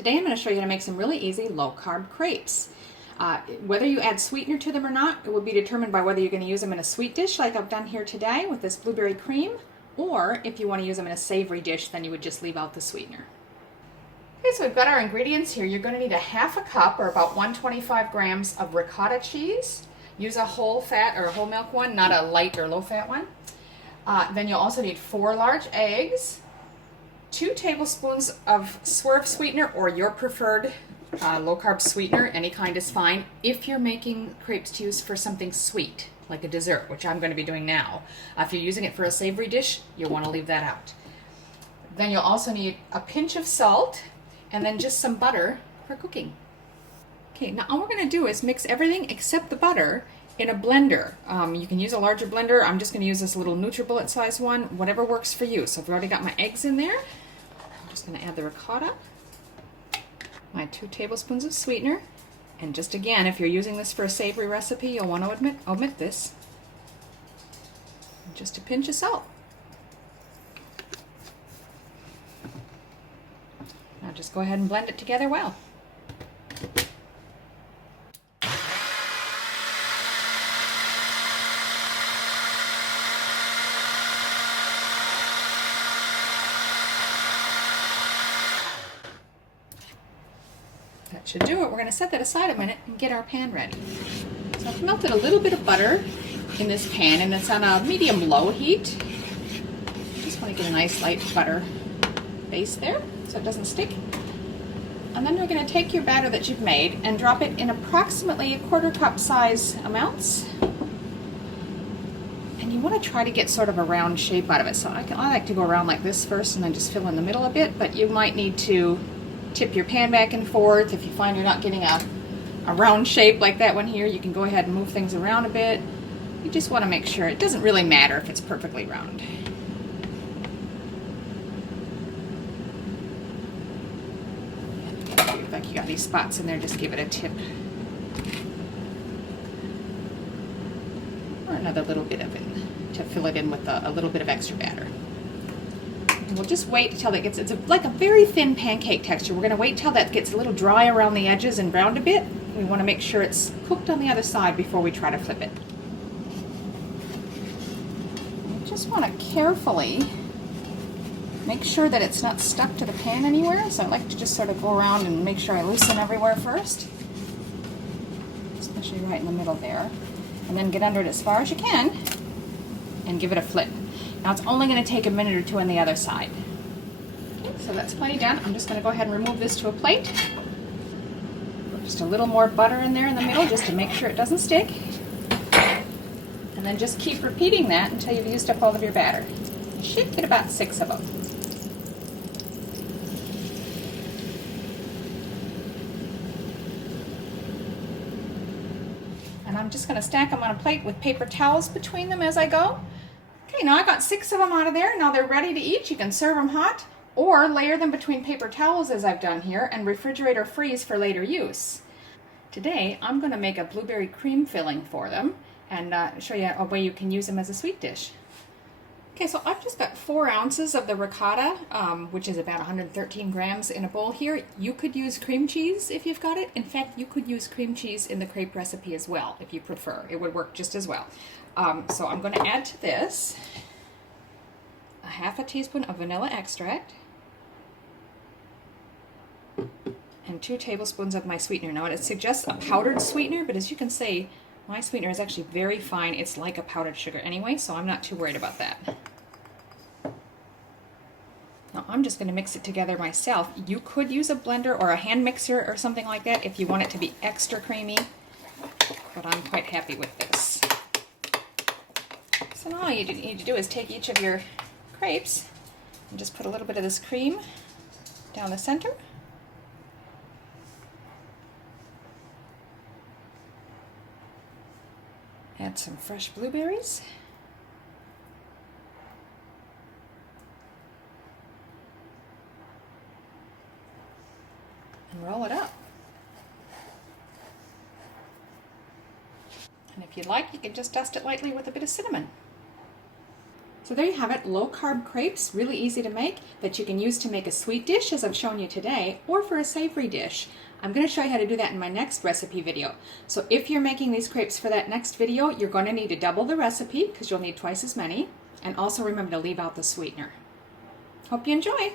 Today I'm going to show you how to make some really easy low-carb crepes. Whether you add sweetener to them or not, it will be determined by whether you're going to use them in a sweet dish like I've done here today with this blueberry cream, or if you want to use them in a savory dish, then you would just leave out the sweetener. Okay, so we've got our ingredients here. You're going to need a half a cup, or about 125 grams of ricotta cheese. Use a whole fat or a whole milk one, not a light or low fat one. Then you'll also need 4 large eggs, 2 tablespoons of Swerve sweetener or your preferred low-carb sweetener. Any kind is fine. If you're making crepes to use for something sweet, like a dessert, which I'm going to be doing now. If you're using it for a savory dish, you'll want to leave that out. Then you'll also need a pinch of salt and then just some butter for cooking. Okay, now all we're going to do is mix everything except the butter in a blender. You can use a larger blender. I'm just going to use this little NutriBullet size one, whatever works for you. So I've already got my eggs in there. I'm just going to add the ricotta, my 2 tablespoons of sweetener, and just again, if you're using this for a savory recipe, you'll want to omit this. And just a pinch of salt. Now just go ahead and blend it together well. That should do it. We're going to set that aside a minute and get our pan ready. So I've melted a little bit of butter in this pan, and it's on a medium-low heat. Just want to get a nice light butter base there so it doesn't stick. And then we're going to take your batter that you've made and drop it in approximately 1/4 cup size amounts. And you want to try to get sort of a round shape out of it. So I like to go around like this first and then just fill in the middle a bit, but you might need to tip your pan back and forth. If you find you're not getting a round shape like that one here, you can go ahead and move things around a bit. You just want to make sure. It doesn't really matter if it's perfectly round. If like you got these spots in there, just give it a tip. Or another little bit of it to fill it in with a little bit of extra batter. And we'll just wait until it gets, like a very thin pancake texture. We're going to wait till that gets a little dry around the edges and browned a bit. We want to make sure it's cooked on the other side before we try to flip it. You just want to carefully make sure that it's not stuck to the pan anywhere. So I like to just sort of go around and make sure I loosen everywhere first, especially right in the middle there. And then get under it as far as you can and give it a flip. Now it's only going to take a minute or two on the other side. Okay, so that's plenty done. I'm just going to go ahead and remove this to a plate. Just a little more butter in there in the middle just to make sure it doesn't stick. And then just keep repeating that until you've used up all of your batter. You should get about 6 of them. And I'm just going to stack them on a plate with paper towels between them as I go. Okay, now I got 6 of them out of there. Now they're ready to eat. You can serve them hot or layer them between paper towels as I've done here and refrigerate or freeze for later use. Today I'm going to make a blueberry cream filling for them and show you a way you can use them as a sweet dish. Okay, so I've just got 4 ounces of the ricotta, which is about 113 grams in a bowl here. You could use cream cheese if you've got it. In fact, you could use cream cheese in the crepe recipe as well if you prefer. It would work just as well. So I'm going to add to this a 1/2 teaspoon of vanilla extract and 2 tablespoons of my sweetener. Now it suggests a powdered sweetener, but as you can see, my sweetener is actually very fine. It's like a powdered sugar anyway, so I'm not too worried about that. Now I'm just going to mix it together myself. You could use a blender or a hand mixer or something like that if you want it to be extra creamy, but I'm quite happy with this. So now all you need to do is take each of your crepes and just put a little bit of this cream down the center. Add some fresh blueberries. And roll it up. And if you'd like, you can just dust it lightly with a bit of cinnamon. So there you have it, low carb crepes, really easy to make, that you can use to make a sweet dish as I've shown you today, or for a savory dish. I'm going to show you how to do that in my next recipe video. So if you're making these crepes for that next video, you're going to need to double the recipe because you'll need twice as many. And also remember to leave out the sweetener. Hope you enjoy!